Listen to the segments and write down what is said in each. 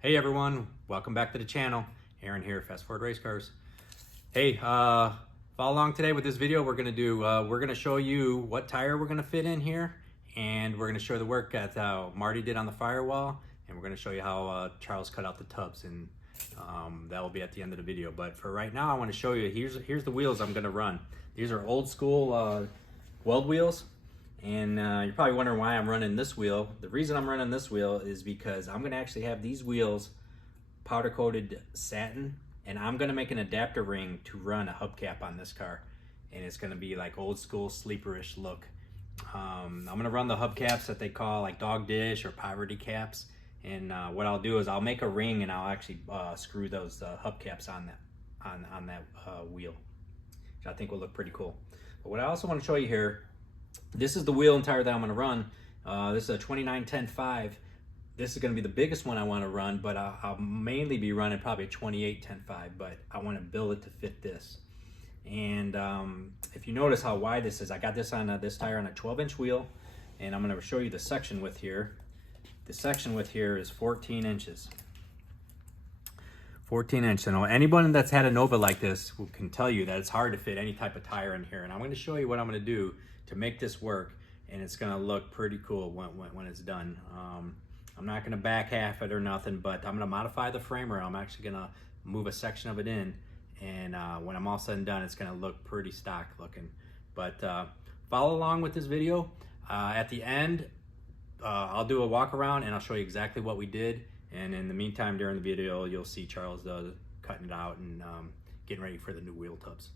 Hey everyone, welcome back to the channel. Aaron here, Fast Forward Race Cars. Hey, follow along today with this video. We're gonna show you what tire we're gonna fit in here, and we're gonna show the work that Marty did on the firewall, and we're gonna show you how Charles cut out the tubs, and that will be at the end of the video. But for right now, I want to show you. Here's the wheels I'm gonna run. These are old school weld wheels. And you're probably wondering why I'm running this wheel. The reason I'm running this wheel is because I'm gonna actually have these wheels powder coated satin, and I'm gonna make an adapter ring to run a hubcap on this car, and it's gonna be like old school sleeperish look. I'm gonna run the hubcaps that they call like dog dish or poverty caps, and what I'll do is I'll make a ring and I'll actually screw those hubcaps on that wheel, which I think will look pretty cool. But what I also want to show you here, this is the wheel and tire that I'm going to run. This is a 29x10.5. This is going to be the biggest one I want to run, but I'll mainly be running probably a 28x10.5, but I want to build it to fit this. And if you notice how wide this is, I got this on this tire on a 12-inch wheel, and I'm going to show you the section width here. The section width here is 14 inches. 14 inch. And anyone that's had a Nova like this can tell you that it's hard to fit any type of tire in here. And I'm going to show you what I'm going to do to make this work, and it's going to look pretty cool when it's done. I'm not going to back half it or nothing, but I'm going to modify the framer. I'm actually going to move a section of it in, and when I'm all said and done, it's going to look pretty stock looking. But follow along with this video. At the end, I'll do a walk around and I'll show you exactly what we did. And in the meantime, during the video, you'll see Charles cutting it out and getting ready for the new wheel tubs.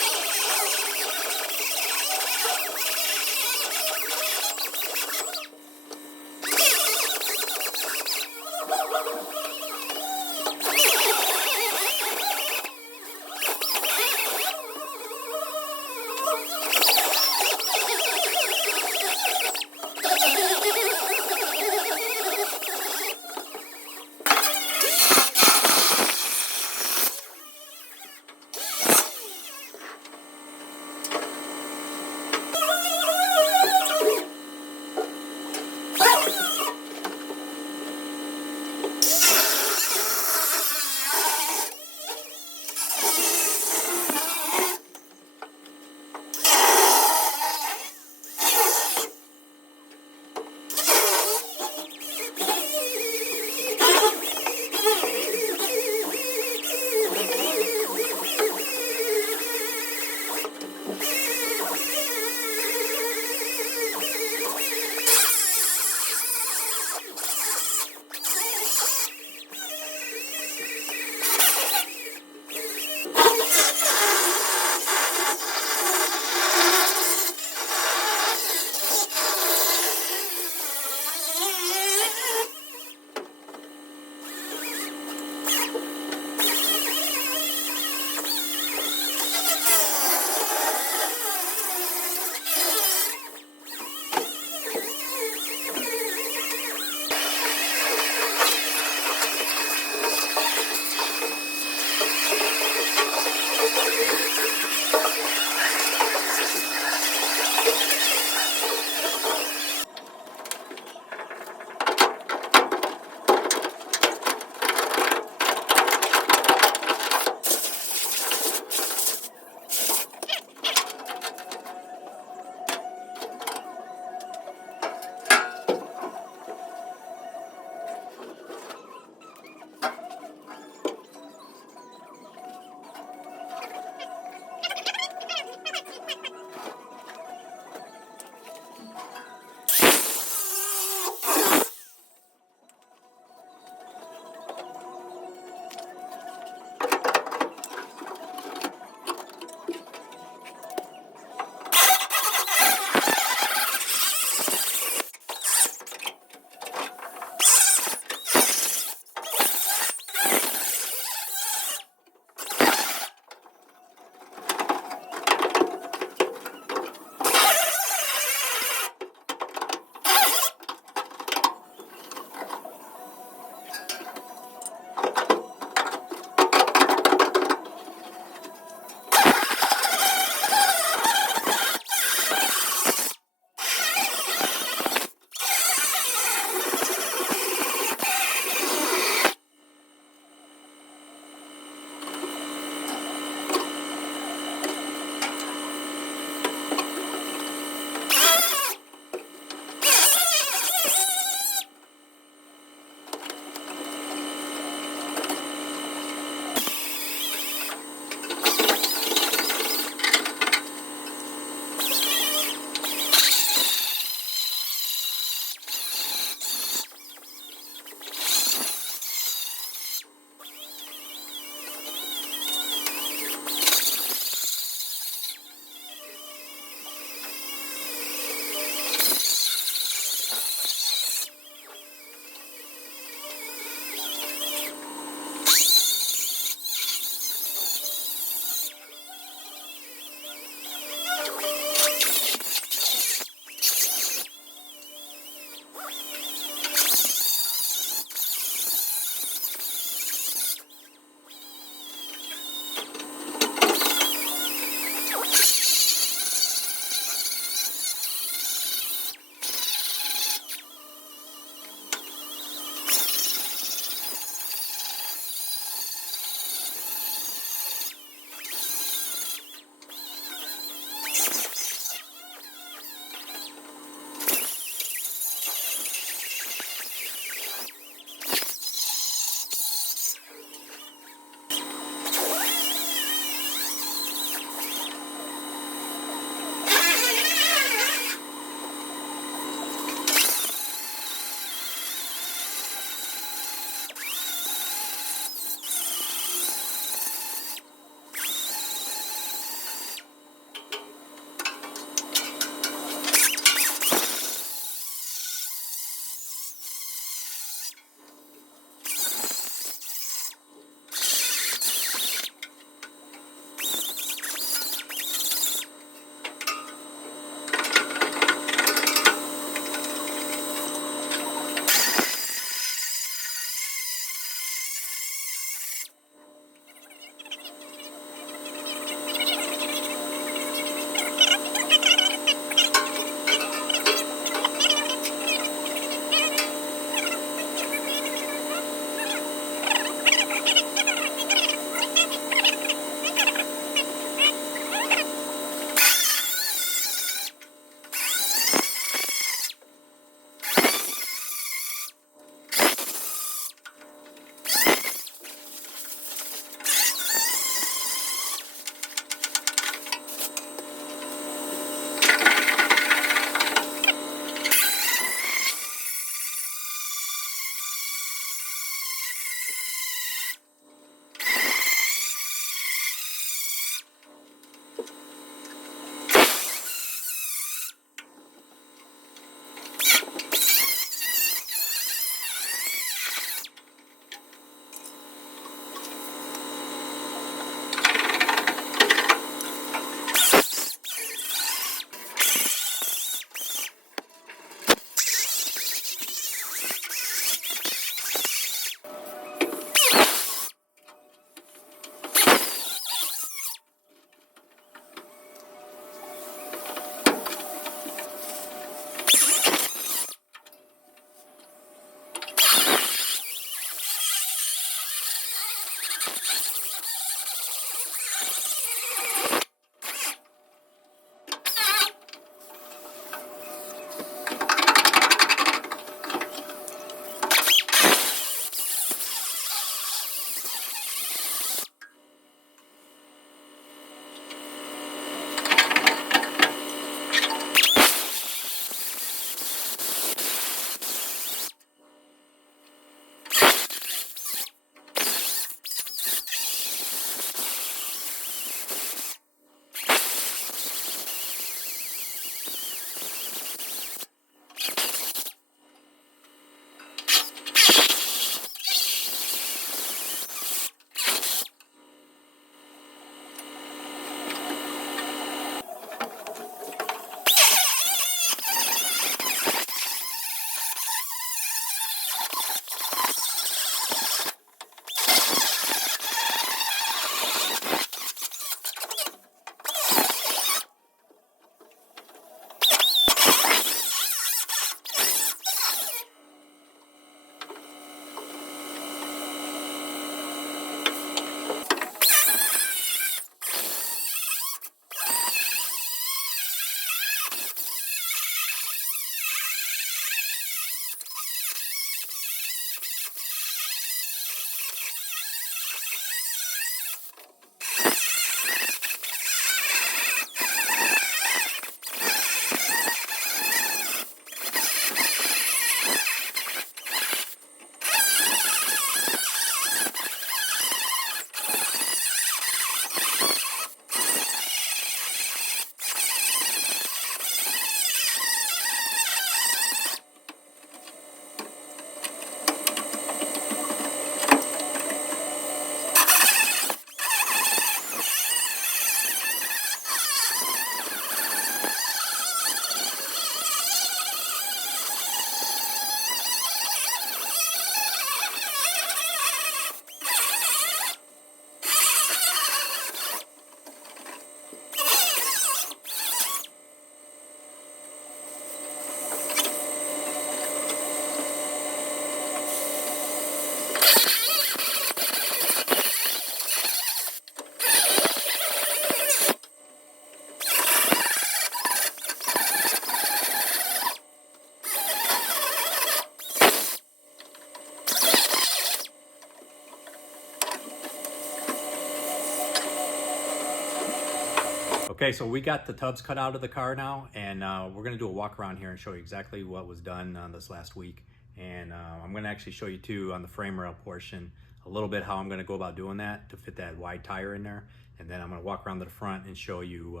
Okay, so we got the tubs cut out of the car now, and we're gonna do a walk around here and show you exactly what was done this last week. And I'm gonna actually show you too on the frame rail portion a little bit how I'm gonna go about doing that to fit that wide tire in there. And then I'm gonna walk around to the front and show you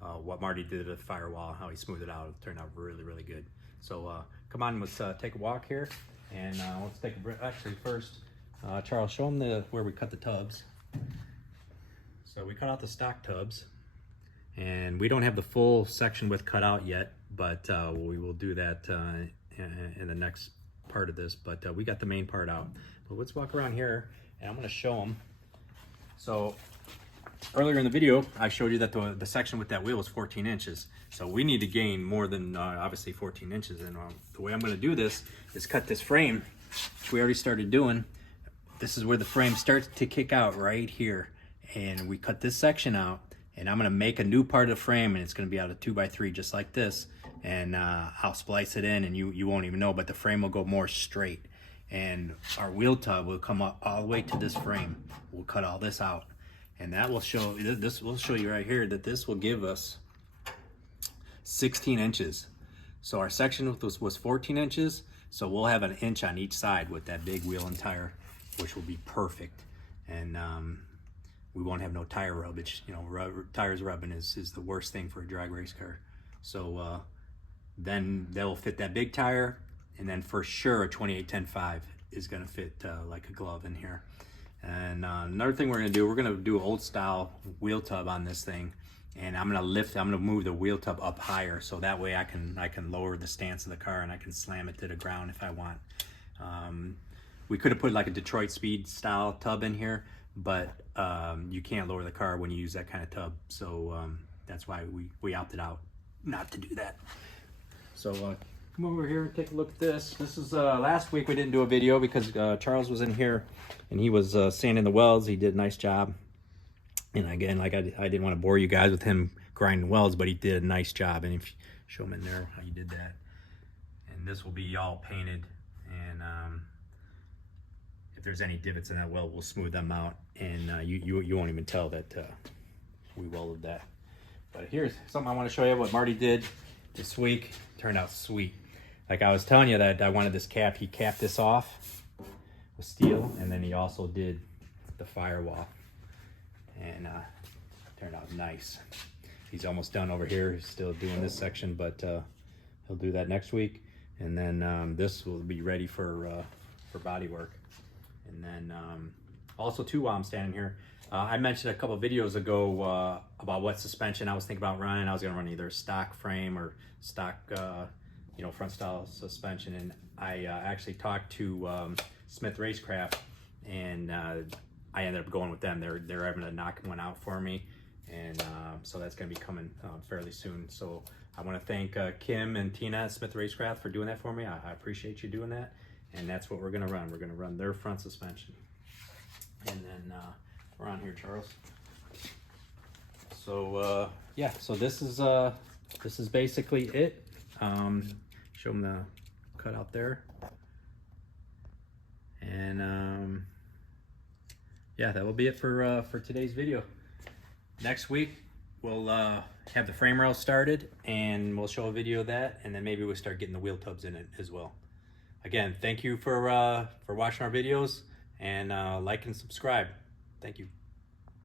what Marty did to the firewall, how he smoothed it out. It turned out really, really good. So come on, let's take a walk here, and let's take a break. Actually, first, Charles, show them where we cut the tubs. So we cut out the stock tubs, and we don't have the full section width cut out yet, but we will do that in the next part of this. But we got the main part out. But let's walk around here, and I'm going to show them. So earlier in the video, I showed you that the section with that wheel was 14 inches. So we need to gain more than obviously 14 inches. And the way I'm going to do this is cut this frame, which we already started doing. This is where the frame starts to kick out right here. And we cut this section out, and I'm gonna make a new part of the frame, and it's gonna be out of 2x3 just like this. And I'll splice it in, and you won't even know, but the frame will go more straight. And our wheel tub will come up all the way to this frame. We'll cut all this out. And that will show, this will show you right here that this will give us 16 inches. So our section was 14 inches. So we'll have an inch on each side with that big wheel and tire, which will be perfect. And we won't have no tire rubbage. You know, tires rubbing is the worst thing for a drag race car. So then they'll fit that big tire, and then for sure a 28x10.5 is gonna fit like a glove in here. And another thing we're gonna do an old style wheel tub on this thing, and I'm gonna move the wheel tub up higher, so that way I can lower the stance of the car and I can slam it to the ground if I want. We could have put like a Detroit Speed style tub in here, but you can't lower the car when you use that kind of tub. So that's why we opted out not to do that. So come over here and take a look at this. This is last week we didn't do a video because Charles was in here and he was sanding the welds. He did a nice job. And again, like I didn't want to bore you guys with him grinding welds, but he did a nice job. And if you show him in there how you did that. And this will be all painted, and if there's any divots in that weld, we'll smooth them out, and you won't even tell that we welded that. But here's something I want to show you what Marty did this week. Turned out sweet. Like I was telling you that I wanted this cap. He capped this off with steel, and then he also did the firewall, and turned out nice. He's almost done over here. He's still doing this section, but he'll do that next week, and then this will be ready for body work. And then also too, while I'm standing here, I mentioned a couple of videos ago about what suspension I was thinking about running. I was gonna run either stock frame or stock, front style suspension. And I actually talked to Smith Racecraft, and I ended up going with them. They're having to knock one out for me, and so that's gonna be coming fairly soon. So I want to thank Kim and Tina at Smith Racecraft for doing that for me. I appreciate you doing that. And that's what we're gonna run. We're gonna run their front suspension. And then we're on here, Charles. So yeah, so this is basically it. Show them the cutout there. And yeah, that will be it for today's video. Next week we'll have the frame rail started, and we'll show a video of that, and then maybe we'll start getting the wheel tubs in it as well. Again, thank you for watching our videos, and like and subscribe. Thank you.